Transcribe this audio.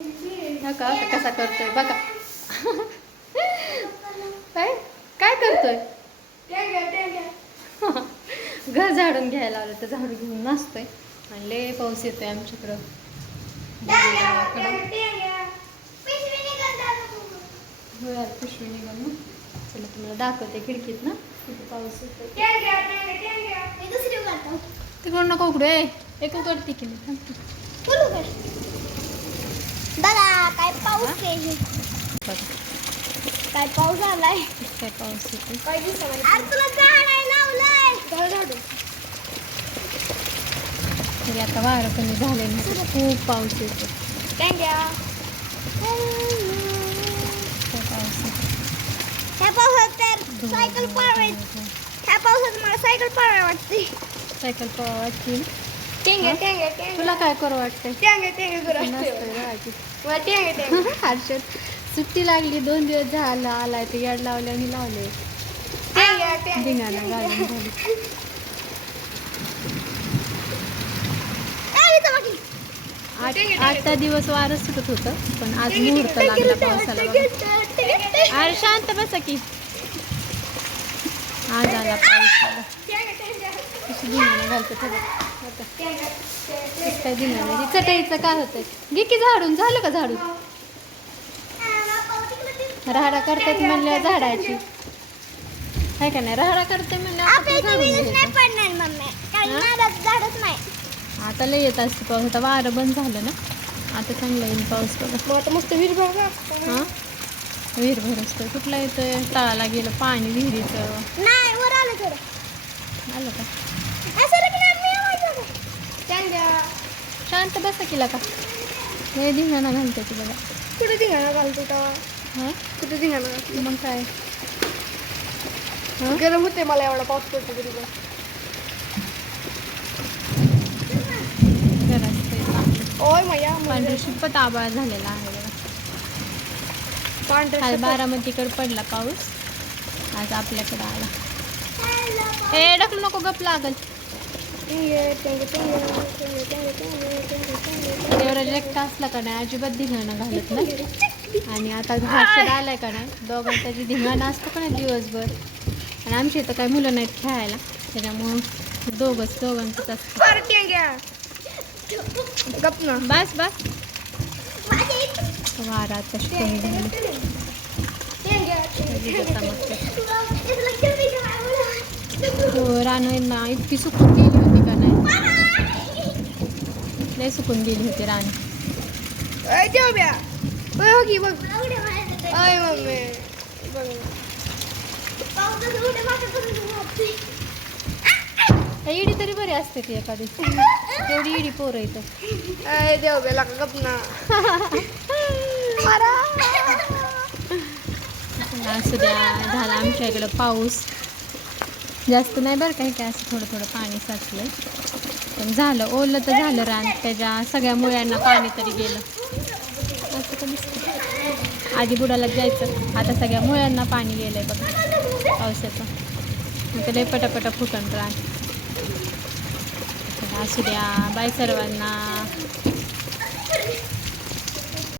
नका आता कसा करतोय बघा. काय? काय करतोय? घर झाडून घ्यायला आलं तर झाडू घेऊन नसतोय आणि लय पाऊस येतोय आमच्याकडं. होय पिशवी निघून ना. चला तुम्हाला दाखवते खिडकीत ना. किती पाऊस येतोय. तिकडून नको उघडू ए. एक उघडते की मी थांब. काय पाऊस आहे? काय पाऊस आलाय? काय पाऊस काय अरे तुला झाड आहे लावलंय. तरी आता वारं कमी झाले ना. खूप पाऊस येतो खूप पाऊस ह्या पावसात तर सायकल पळवायची ह्या पावसात मला सायकल पळवाय वाटते. सायकल पळवा वाटते तुला काय करू वाटतंय? करू नसतंय. मला हर्षद सुट्टी लागली दोन दिवस झाला आलाय ते याड लावले आणि लावले. धिंगाणा घालून झाली. बाकी. आठ आठचा दिवस वारं सुटत होतं पण आज मुहूर्त लागला पावसाला बघा. अरे शांत बसा की. आज आला पाऊस. बघा. कशी धिंगाणा घालते. बघा. काय चटईचं काय होतंय? घे की झाडून. झालं का झाडून? राहाडा करतात म्हणल्या झाडाची. आहे का नाही? राहाडा करते म्हणल्या हा? आता लय येत असते पाऊस. आता वारं बंद झालं ना? आता चांगला येईल पाऊस बघा. आता मस्त बघा हा? विहीर भरसतोय कुठला येतोय? तळाला गेलं पाणी विहिरीचं. नाही वर आलं थोडं. आलं का असं रे की नाही, मी आवाज बघा. टँग्या शांत बसा केला का? लय धिंगाणा घालते ती बघा. कुठे धिंगाणा घालतो तेव्हा हा? कुठे धिंगाणा घालतो? मग काय? हा? गरम होते मला एवढा पाऊस पडतो तरी. ओय मैया पांढरी शिपत आबाळ झालेला आहे बघा. काल पांढरे बारामतीकडे पडला पाऊस. आज आपल्याकडे आला. ए ढकलू नको गप लागल. देवराज एकटा असला का नाही? अजिबात धिंगाणा घालत नाही. आणि आता हर्षद आलाय का नाही? दोघांचा जी धिंगाणा असतो का नाही दिवसभर? आणि आमच्या इथं काही मुलं नाहीत खेळायला. त्याच्यामुळं दोघंच दोघांचंच असतं. ना. बस बस. वारा आता कमी झालं विजेचा रानं ना इतकी सुकून गेली. लय सुकून गेली होती ओय हो बघ. ओय मम्मी. बघ. इडी तरी बरी असते ती एखादी. एवढी इडी पोरं इथं अय जेव्या लागा गप ना. असू द्या झाला आमच्या इकडं पाऊस. जास्त नाही बरं काही काय असं थोडं थोडं पाणी साचलं पण झालं ओलं तर झालं रान त्याच्या सगळ्या मुळ्यांना पाणी तरी गेलं. असं तर दिसतं आधी बुडाला जायचं आता सगळ्या मुळ्यांना पाणी गेलं आहे बघा पावसाचं. मग ते लय पटापटा फुटण रान. असू द्या बाय सर्वांना.